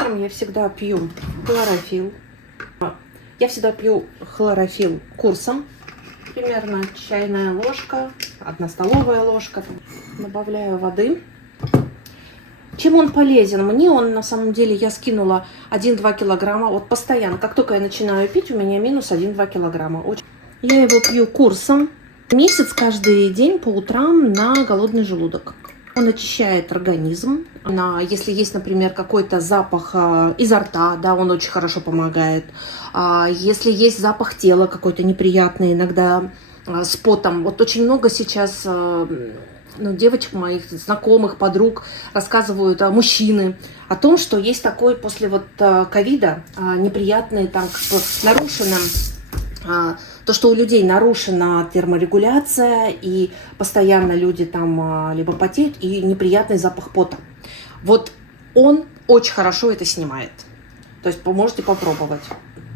Утром я всегда пью хлорофилл. Я всегда пью хлорофилл курсом. Примерно чайная ложка, 1 столовая ложка. Добавляю воды. Чем он полезен? Мне он, на самом деле, я скинула 1-2 килограмма. Вот постоянно, как только я начинаю пить, у меня минус 1-2 килограмма. Я его пью курсом. Месяц каждый день по утрам на голодный желудок. Он очищает организм. Если есть, например, какой-то запах изо рта, да, он очень хорошо помогает. Если есть запах тела какой-то неприятный, иногда с потом. Вот очень много сейчас девочек моих, знакомых, подруг рассказывают, мужчины, о том, что есть такой после вот ковида неприятный, там, нарушенным. То, что у людей нарушена терморегуляция, и постоянно люди там либо потеют, и неприятный запах пота. Вот он очень хорошо это снимает. То есть можете попробовать.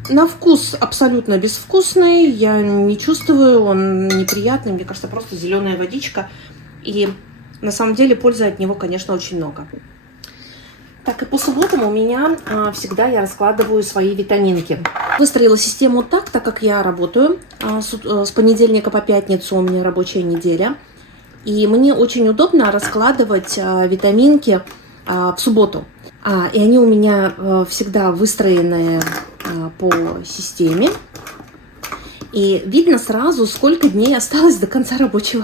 На вкус абсолютно безвкусный, я не чувствую, он неприятный, мне кажется, просто зеленая водичка. И на самом деле пользы от него, конечно, очень много. Так, и по субботам у меня всегда я раскладываю свои витаминки. Выстроила систему так как я работаю с понедельника по пятницу, у меня рабочая неделя. И мне очень удобно раскладывать витаминки в субботу. И они у меня всегда выстроены по системе. И видно сразу, сколько дней осталось до конца рабочей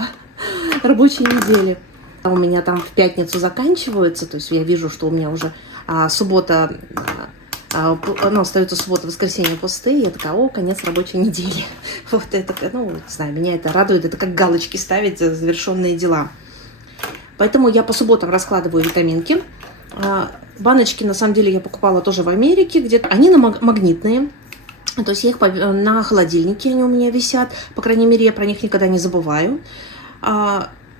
недели. У меня там в пятницу заканчиваются, то есть я вижу, что у меня уже суббота, остается суббота, воскресенье пустые, я такая, конец рабочей недели. Вот это, не знаю, меня это радует, это как галочки ставить за завершенные дела. Поэтому я по субботам раскладываю витаминки. Баночки, на самом деле, я покупала тоже в Америке, где-то. Они магнитные, то есть я их на холодильнике, они у меня висят, по крайней мере, я про них никогда не забываю.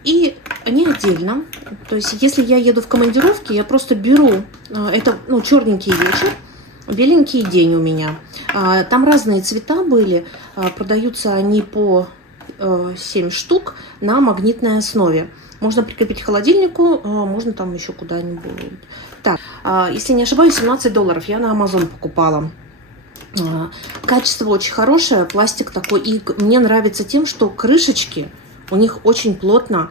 И они отдельно. То есть, если я еду в командировке, я просто беру, это черненький вечер, беленький день у меня. Там разные цвета были, продаются они по 7 штук на магнитной основе. Можно прикрепить к холодильнику, можно там еще куда-нибудь. Так, если не ошибаюсь, $17 я на Amazon покупала. Качество очень хорошее, пластик такой. И мне нравится тем, что крышечки у них очень плотно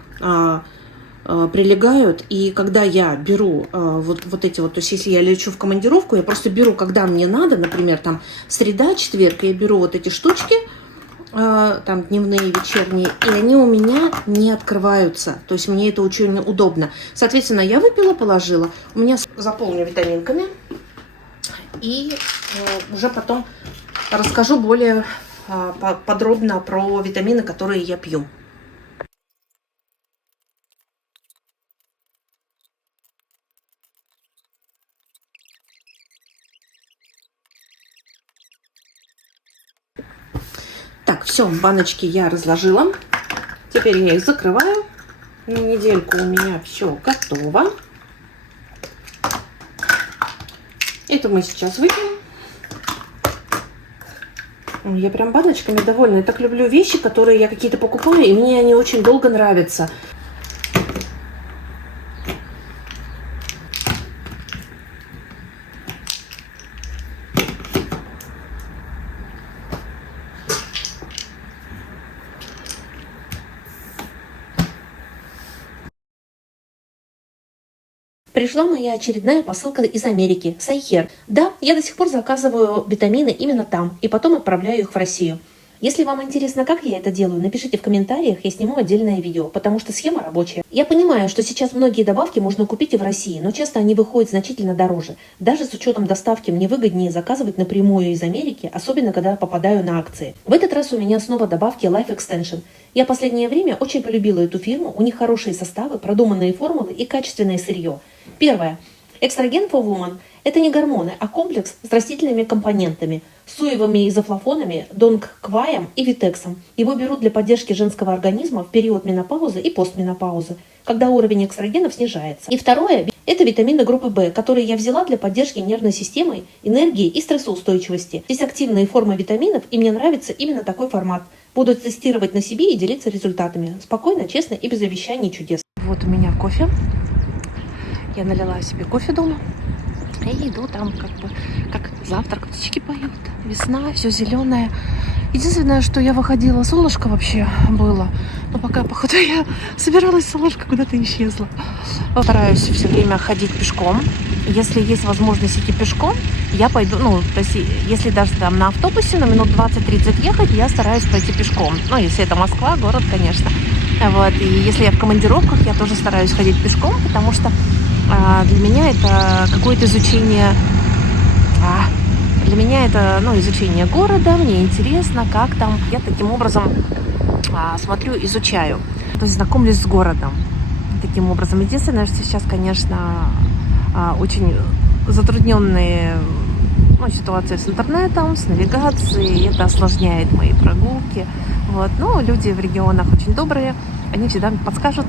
прилегают, и когда я беру вот эти вот, то есть если я лечу в командировку, я просто беру, когда мне надо, например, там среда, четверг, я беру вот эти штучки, там дневные, вечерние, и они у меня не открываются, то есть мне это очень удобно. Соответственно, я выпила, положила, у меня заполню витаминками, и уже потом расскажу более подробно про витамины, которые я пью. Так, все, баночки я разложила. Теперь я их закрываю. На недельку у меня все готово. Это мы сейчас выпьем. Я прям баночками довольна. Я так люблю вещи, которые я какие-то покупаю, и мне они очень долго нравятся. Пришла моя очередная посылка из Америки, Сайхер. Да, я до сих пор заказываю витамины именно там, и потом отправляю их в Россию. Если вам интересно, как я это делаю, напишите в комментариях, я сниму отдельное видео, потому что схема рабочая. Я понимаю, что сейчас многие добавки можно купить и в России, но часто они выходят значительно дороже. Даже с учетом доставки мне выгоднее заказывать напрямую из Америки, особенно когда я попадаю на акции. В этот раз у меня снова добавки Life Extension. Я последнее время очень полюбила эту фирму, у них хорошие составы, продуманные формулы и качественное сырье. Первое. Экстраген for Woman – это не гормоны, а комплекс с растительными компонентами, соевыми изофлавонами, донгкваем и витексом. Его берут для поддержки женского организма в период менопаузы и постменопаузы, когда уровень экстрагенов снижается. И второе – это витамины группы В, которые я взяла для поддержки нервной системы, энергии и стрессоустойчивости. Здесь активные формы витаминов, и мне нравится именно такой формат. Буду тестировать на себе и делиться результатами. Спокойно, честно и без обещаний чудес. Вот у меня кофе. Я налила себе кофе дома. И иду там как завтрак, птички поют, весна, все зеленое. Единственное, что я выходила, солнышко вообще было. Но пока, походу, я собиралась, солнышко куда-то исчезло. Стараюсь все время ходить пешком. Если есть возможность идти пешком, я пойду, то есть, если даже там на автобусе на минут 20-30 ехать, я стараюсь пойти пешком. Если это Москва, город, конечно. Вот. И если я в командировках, я тоже стараюсь ходить пешком, потому что для меня это какое-то изучение... Для меня это, изучение города, мне интересно, как там. Я таким образом смотрю, изучаю. То есть знакомлюсь с городом таким образом. Единственное, что сейчас, конечно, очень затрудненные ситуации с интернетом, с навигацией. Это осложняет мои прогулки. Вот. Но люди в регионах очень добрые. Они всегда подскажут,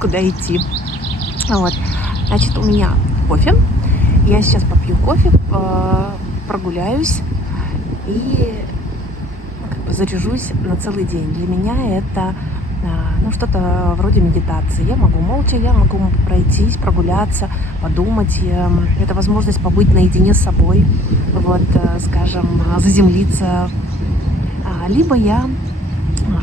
куда идти. Вот. Значит, у меня кофе. Я сейчас попью кофе, прогуляюсь и заряжусь на целый день. Для меня это что-то вроде медитации. Я могу молча, я могу пройтись, прогуляться, подумать. Это возможность побыть наедине с собой, скажем, заземлиться. Либо я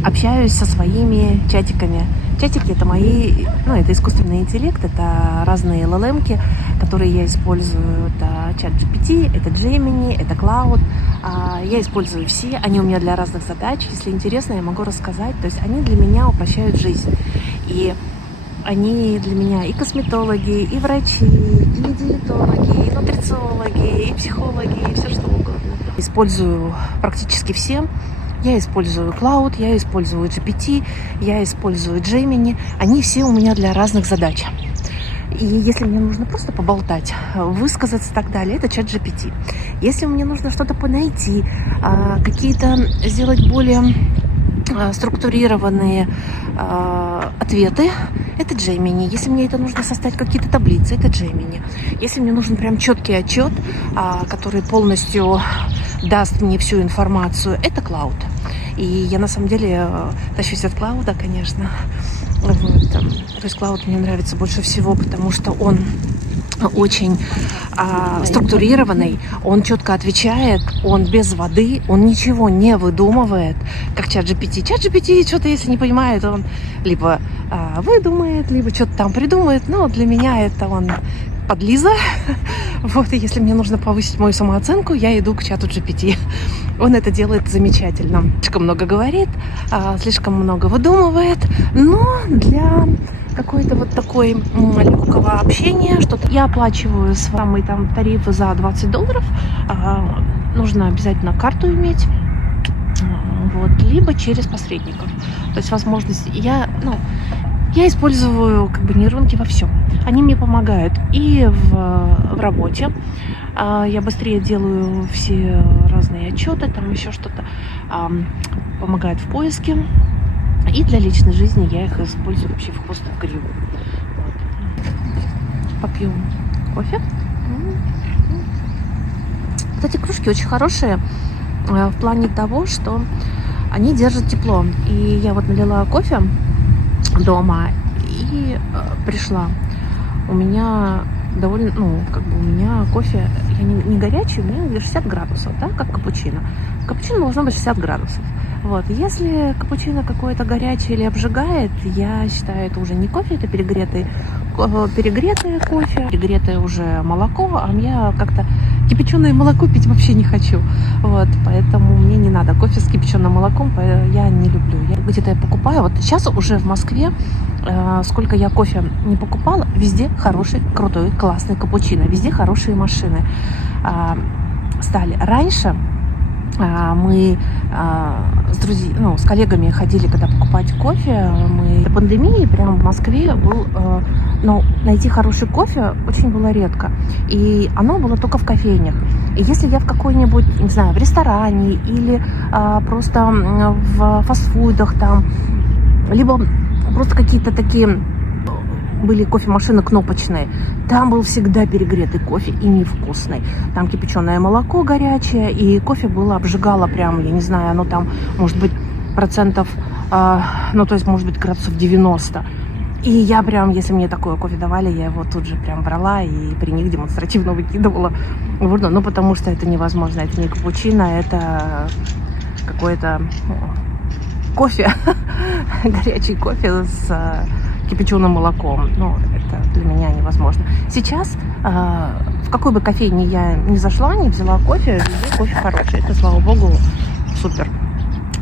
общаюсь со своими чатиками. Чатики — это мои, это искусственный интеллект, это разные LLM-ки, которые я использую. Это ChatGPT, это Gemini, это Cloud. Я использую все, они у меня для разных задач. Если интересно, я могу рассказать. То есть они для меня упрощают жизнь. И они для меня и косметологи, и врачи, и диетологи, и нутрициологи, и психологи, и все что угодно. Использую практически все. Я использую Cloud, я использую GPT, я использую Gemini. Они все у меня для разных задач. И если мне нужно просто поболтать, высказаться и так далее, это ChatGPT. Если мне нужно что-то найти, какие-то сделать более структурированные ответы, это Gemini. Если мне это нужно составить какие-то таблицы, это Gemini. Если мне нужен прям четкий отчет, который полностью даст мне всю информацию, это Cloud. И я на самом деле тащусь от Cloud, конечно. То есть Cloud мне нравится больше всего, потому что он очень структурированный, он четко отвечает, он без воды, он ничего не выдумывает, как ChatGPT. ChatGPT что-то, если не понимает, он либо выдумает, либо что-то там придумает. Но для меня это он подлиза. И если мне нужно повысить мою самооценку, я иду к чату GPT. Он это делает замечательно. Слишком много говорит, слишком много выдумывает, но для какой-то такой легкого общения, что-то я оплачиваю самый тариф за $20. Нужно обязательно карту иметь, либо через посредников. То есть возможность я использую нейронки во всем. Они мне помогают и в работе. Я быстрее делаю все разные отчеты, там еще что-то. Помогают в поиске. И для личной жизни я их использую вообще в хвост в гриву. Попью кофе. Эти кружки очень хорошие в плане того, что они держат тепло. И я налила кофе дома и пришла. У меня довольно, у меня кофе, я не горячий, у меня 60 градусов, да, как капучино. Капучино должно быть 60 градусов. Если капучино какое-то горячее или обжигает, я считаю, это уже не кофе, это перегретое кофе, перегретое уже молоко, а я как-то кипяченое молоко пить вообще не хочу. Поэтому мне не надо кофе с кипяченым молоком, я не люблю. Где-то я покупаю, сейчас уже в Москве, сколько я кофе не покупала, везде хороший, крутой, классный капучино, везде хорошие машины стали. Раньше мы с коллегами ходили, когда покупать кофе. До пандемии прямо в Москве найти хороший кофе очень было редко. И оно было только в кофейнях. И если я в какой-нибудь, не знаю, в ресторане или просто в фастфудах там, либо просто какие-то такие были кофемашины кнопочные, там был всегда перегретый кофе и невкусный. Там кипяченое молоко горячее, и кофе было обжигало прям, я не знаю, оно там, может быть, процентов, то есть, может быть, градусов 90. И я прям, если мне такое кофе давали, я его тут же прям брала и при них демонстративно выкидывала в урну. Ну, потому что это невозможно, это не капучино, это какой-то кофе, горячий кофе с кипяченым молоком. Ну, это для меня невозможно. Сейчас, в какой бы кофейне я ни зашла, не взяла кофе, везде кофе хороший. Это, слава богу, супер.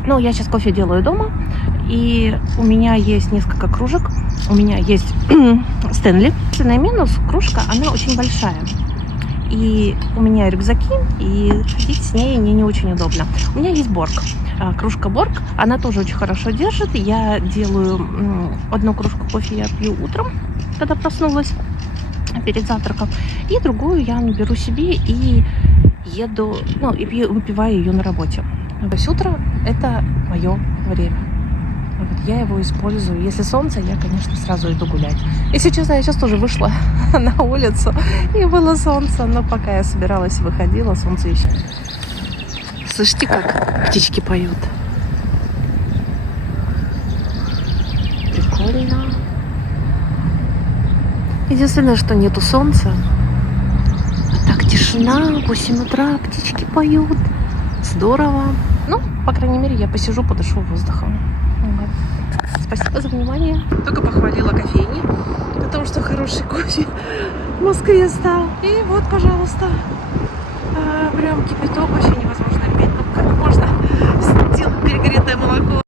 Ну, я сейчас кофе делаю дома, и у меня есть несколько кружек. У меня есть Стэнли. Единственный минус, кружка, она очень большая. И у меня рюкзаки, и ходить с ней мне не очень удобно. У меня есть Борг. Кружка Борг, она тоже очень хорошо держит. Я делаю одну кружку кофе я пью утром, когда проснулась, перед завтраком, и другую я беру себе и еду, ну, и выпиваю ее на работе. То есть утро – это мое время. Вот я его использую. Если солнце, я, конечно, сразу иду гулять. Если честно, я сейчас тоже вышла на улицу, и было солнце, но пока я собиралась и выходила, солнце еще. Слышите, как птички поют? Прикольно. Единственное, что нету солнца. А так тишина, 8 утра, птички поют. Здорово. Ну, по крайней мере, я посижу, подышу воздухом. Вот. Спасибо за внимание. Только похвалила кофейни о том, что хороший кофе в Москве стал. И вот, пожалуйста, прям кипяток, вообще невозможно пить. Ну, как можно сделать перегретое молоко?